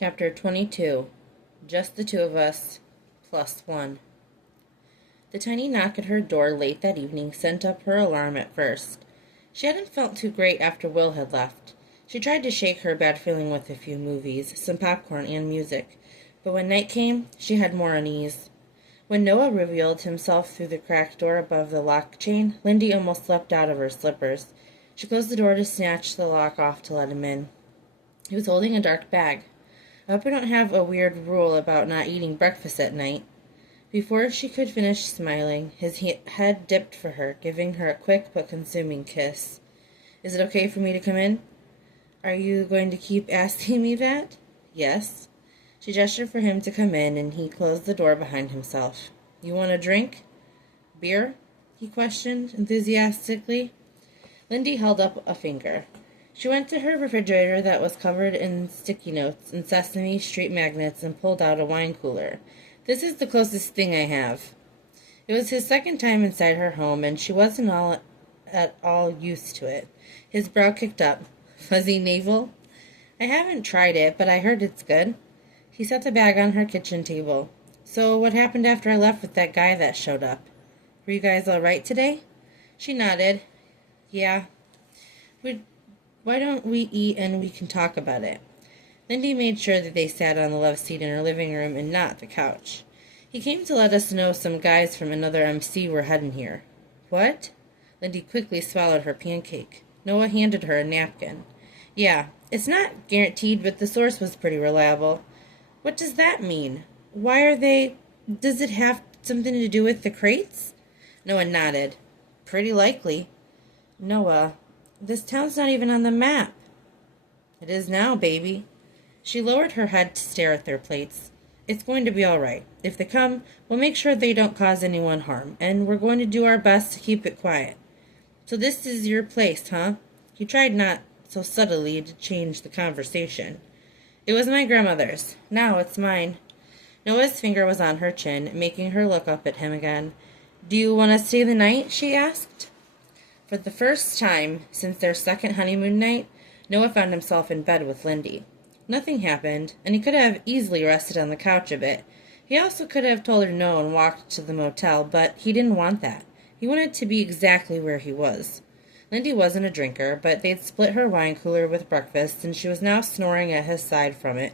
Chapter 22. Just the two of us, plus one. The tiny knock at her door late that evening sent up her alarm at first. She hadn't felt too great after Will had left. She tried to shake her bad feeling with a few movies, some popcorn, and music, but when night came, she had more unease. When Noah revealed himself through the cracked door above the lock chain, Lindy almost leapt out of her slippers. She closed the door to snatch the lock off to let him in. He was holding a dark bag. I hope I don't have a weird rule about not eating breakfast at night. Before she could finish smiling, his head dipped for her, giving her a quick but consuming kiss. Is it okay for me to come in? Are you going to keep asking me that? Yes. She gestured for him to come in, and he closed the door behind himself. You want a drink? Beer? He questioned enthusiastically. Lindy held up a finger. She went to her refrigerator that was covered in sticky notes and Sesame Street magnets and pulled out a wine cooler. This is the closest thing I have. It was his second time inside her home, and she wasn't at all used to it. His brow kicked up. Fuzzy navel? I haven't tried it, but I heard it's good. He set the bag on her kitchen table. So what happened after I left with that guy that showed up? Were you guys all right today? She nodded. Yeah. Why don't we eat and we can talk about it? Lindy made sure that they sat on the love seat in her living room and not the couch. He came to let us know some guys from another MC were heading here. What? Lindy quickly swallowed her pancake. Noah handed her a napkin. Yeah, it's not guaranteed, but the source was pretty reliable. What does that mean? Why are they... Does it have something to do with the crates? Noah nodded. Pretty likely. Noah, this town's not even on the map. It is now, baby. She lowered her head to stare at their plates. It's going to be all right. If they come, we'll make sure they don't cause anyone harm, and we're going to do our best to keep it quiet. So this is your place, huh? He tried not so subtly to change the conversation. It was my grandmother's. Now it's mine. Noah's finger was on her chin, making her look up at him again. Do you want to stay the night? She asked. For the first time since their second honeymoon night, Noah found himself in bed with Lindy. Nothing happened, and he could have easily rested on the couch a bit. He also could have told her no and walked to the motel, but he didn't want that. He wanted to be exactly where he was. Lindy wasn't a drinker, but they'd split her wine cooler with breakfast, and she was now snoring at his side from it.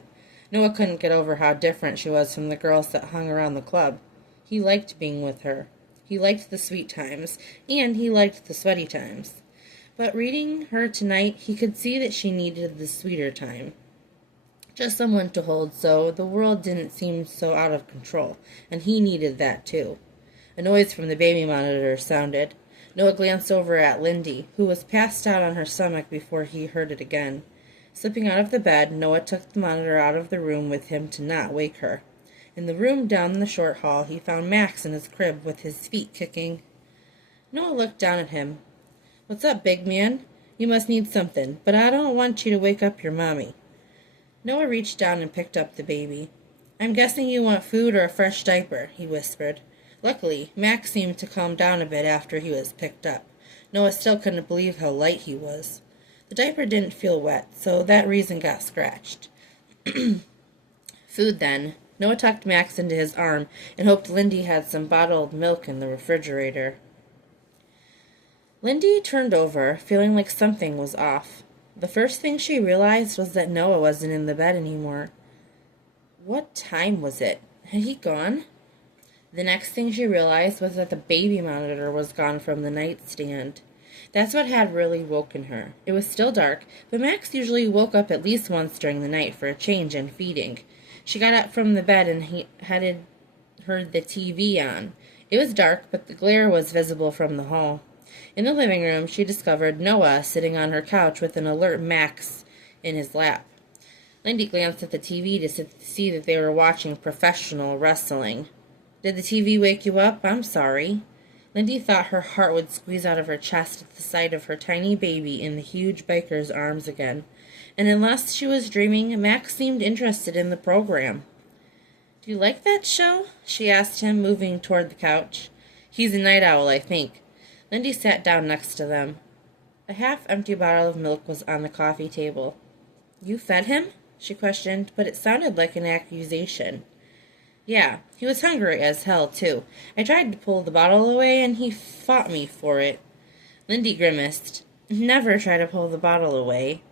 Noah couldn't get over how different she was from the girls that hung around the club. He liked being with her. He liked the sweet times, and he liked the sweaty times. But reading her tonight, he could see that she needed the sweeter time. Just someone to hold so the world didn't seem so out of control, and he needed that too. A noise from the baby monitor sounded. Noah glanced over at Lindy, who was passed out on her stomach before he heard it again. Slipping out of the bed, Noah took the monitor out of the room with him to not wake her. In the room down the short hall, he found Max in his crib with his feet kicking. Noah looked down at him. What's up, big man? You must need something, but I don't want you to wake up your mommy. Noah reached down and picked up the baby. I'm guessing you want food or a fresh diaper, he whispered. Luckily, Max seemed to calm down a bit after he was picked up. Noah still couldn't believe how light he was. The diaper didn't feel wet, so that reason got scratched. Food, then. Noah tucked Max into his arm and hoped Lindy had some bottled milk in the refrigerator. Lindy turned over, feeling like something was off. The first thing she realized was that Noah wasn't in the bed anymore. What time was it? Had he gone? The next thing she realized was that the baby monitor was gone from the nightstand. That's what had really woken her. It was still dark, but Max usually woke up at least once during the night for a change and feeding. She got up from the bed and heard the TV on. It was dark, but the glare was visible from the hall. In the living room, she discovered Noah sitting on her couch with an alert Max in his lap. Lindy glanced at the TV to see that they were watching professional wrestling. Did the TV wake you up? I'm sorry. Lindy thought her heart would squeeze out of her chest at the sight of her tiny baby in the huge biker's arms again. And unless she was dreaming, Max seemed interested in the program. Do you like that show? She asked him, moving toward the couch. He's a night owl, I think. Lindy sat down next to them. A half-empty bottle of milk was on the coffee table. You fed him? she questioned, but it sounded like an accusation. Yeah, he was hungry as hell, too. I tried to pull the bottle away, and he fought me for it. Lindy grimaced. Never try to pull the bottle away.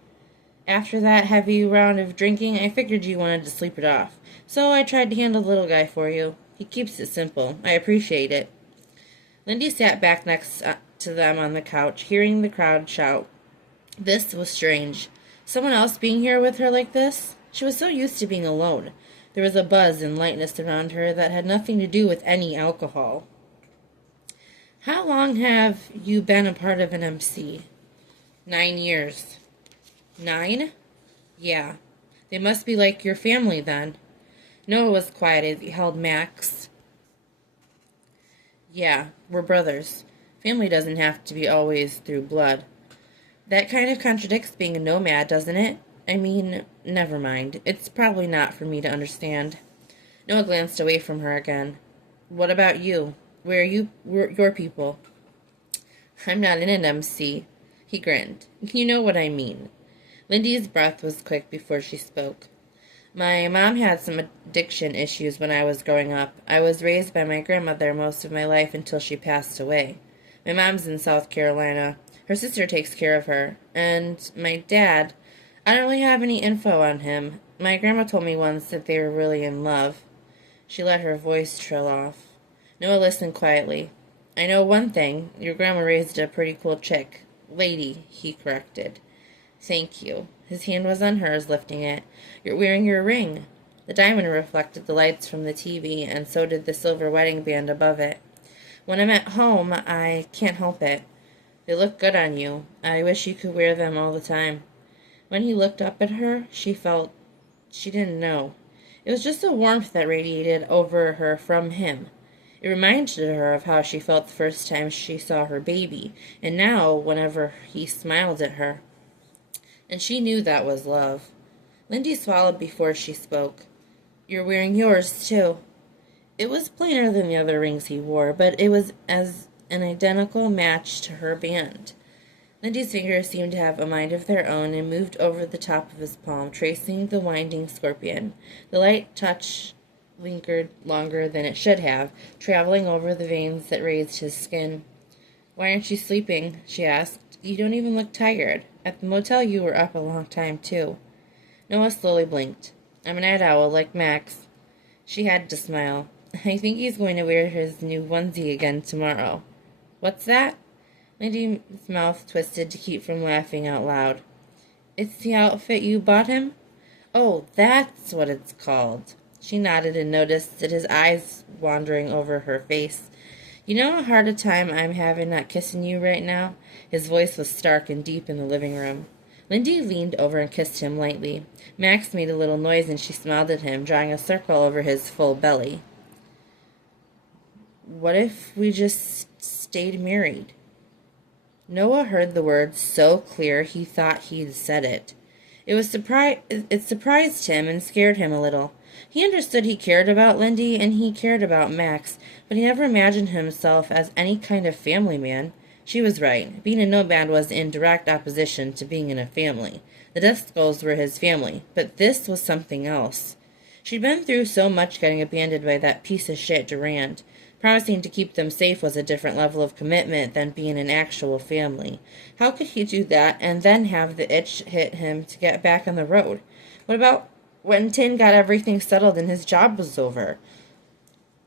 After that heavy round of drinking, I figured you wanted to sleep it off. So I tried to handle the little guy for you. He keeps it simple. I appreciate it. Lindy sat back next to them on the couch, hearing the crowd shout. This was strange. Someone else being here with her like this? She was so used to being alone. There was a buzz and lightness around her that had nothing to do with any alcohol. How long have you been a part of an MC? 9 years. 9? Yeah. They must be like your family then. Noah was quiet as he held Max. Yeah, we're brothers. Family doesn't have to be always through blood. That kind of contradicts being a nomad, doesn't it? I mean, never mind. It's probably not for me to understand. Noah glanced away from her again. What about you? Where are your people? I'm not in an MC. He grinned. You know what I mean. Lindy's breath was quick before she spoke. My mom had some addiction issues when I was growing up. I was raised by my grandmother most of my life until she passed away. My mom's in South Carolina. Her sister takes care of her. And my dad, I don't really have any info on him. My grandma told me once that they were really in love. She let her voice trail off. Noah listened quietly. I know one thing. Your grandma raised a pretty cool chick. Lady, he corrected. Thank you. His hand was on hers, lifting it. You're wearing your ring. The diamond reflected the lights from the TV, and so did the silver wedding band above it. When I'm at home, I can't help it. They look good on you. I wish you could wear them all the time. When he looked up at her, she felt she didn't know. It was just a warmth that radiated over her from him. It reminded her of how she felt the first time she saw her baby, and now whenever he smiled at her. And she knew that was love. Lindy swallowed before she spoke. You're wearing yours, too. It was plainer than the other rings he wore, but it was as an identical match to her band. Lindy's fingers seemed to have a mind of their own and moved over the top of his palm, tracing the winding scorpion. The light touch lingered longer than it should have, traveling over the veins that raised his skin. Why aren't you sleeping? She asked. You don't even look tired. At the motel you were up a long time, too. Noah slowly blinked. I'm a night owl, like Max. She had to smile. I think he's going to wear his new onesie again tomorrow. What's that? Lindy's mouth twisted to keep from laughing out loud. It's the outfit you bought him? Oh, that's what it's called. She nodded and noticed that his eyes wandering over her face. You know how hard a time I'm having not kissing you right now? His voice was stark and deep in the living room. Lindy leaned over and kissed him lightly. Max made a little noise and she smiled at him, drawing a circle over his full belly. What if we just stayed married? Noah heard the words so clear he thought he'd said it. It surprised him and scared him a little. He understood he cared about Lindy and he cared about Max, but he never imagined himself as any kind of family man. She was right. Being a nomad was in direct opposition to being in a family. The Death Skulls were his family, but this was something else. She'd been through so much getting abandoned by that piece of shit Durand. Promising to keep them safe was a different level of commitment than being an actual family. How could he do that and then have the itch hit him to get back on the road? What about when Tin got everything settled and his job was over?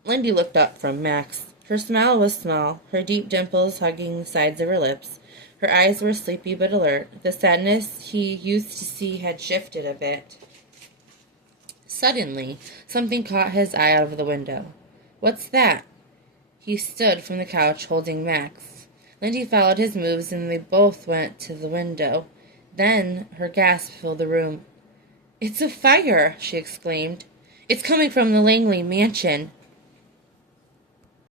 Lindy looked up from Max. Her smile was small, her deep dimples hugging the sides of her lips. Her eyes were sleepy but alert. The sadness he used to see had shifted a bit. Suddenly, something caught his eye out of the window. What's that? He stood from the couch, holding Max. Lindy followed his moves, and they both went to the window. Then her gasp filled the room. It's a fire! She exclaimed. It's coming from the Langley mansion.